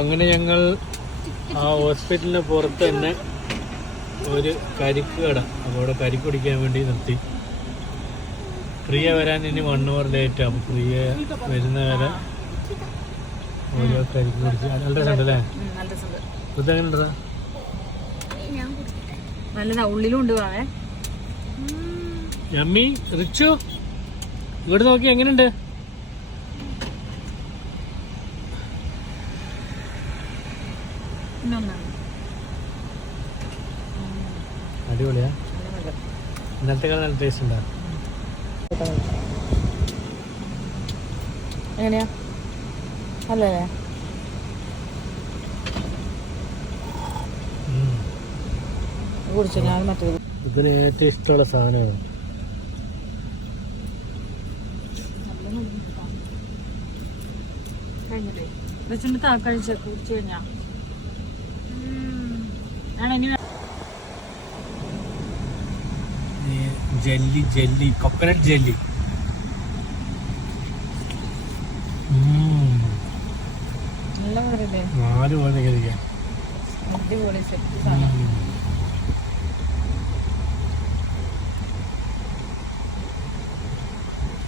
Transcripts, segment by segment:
അങ്ങനെ ഞങ്ങൾ ആ ഹോസ്പിറ്റലിന് പുറത്ത് തന്നെ ഒരു കരിക്ക് കട, അപ്പോൾ അവിടെ കരിക്ക് കുടിക്കാൻ വേണ്ടി നിർത്തി. പ്രിയ വരാൻ ഇനി 1 hour ലേറ്റ് ആവും. പ്രിയ വരുന്നവരെ ഓരോ കരിക്ക് കുടിച്ച് നല്ല രസമുണ്ടല്ലേ? ഇതെങ്ങനെയുണ്ടാ? നല്ലതാ, ഉള്ളിലും ഉണ്ട്. വാവേ യമ്മി. റിച്ചു ഇങ്ങോട്ട് നോക്കി, എങ്ങനെയുണ്ട്? അടിപൊളിയാ. ഇന്നത്തെ നല്ല ടേസ്റ്റ് ഉണ്ടാ? എങ്ങനെയാ? അല്ലേ കുടിച്ചു ഞാൻ. മറ്റേത് ഇതിന് ഏറ്റവും ഇഷ്ടമുള്ള സാധനമാണ്. വെച്ചിട്ട് കഴിച്ച കുടിച്ചു കഴിഞ്ഞാ ജെല്ലി ജെല്ലി കൊക്കനട്ട് ജെല്ലി. നല്ല കാര്യല്ലേ? 4 പോലെ കഴിക്കാം. അടിപൊളി സെറ്റ് സാധനം.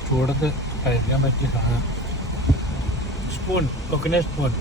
ചൂടത്ത് കഴിക്കാൻ പറ്റിയ സാധനം. Spoon, coconut spoon.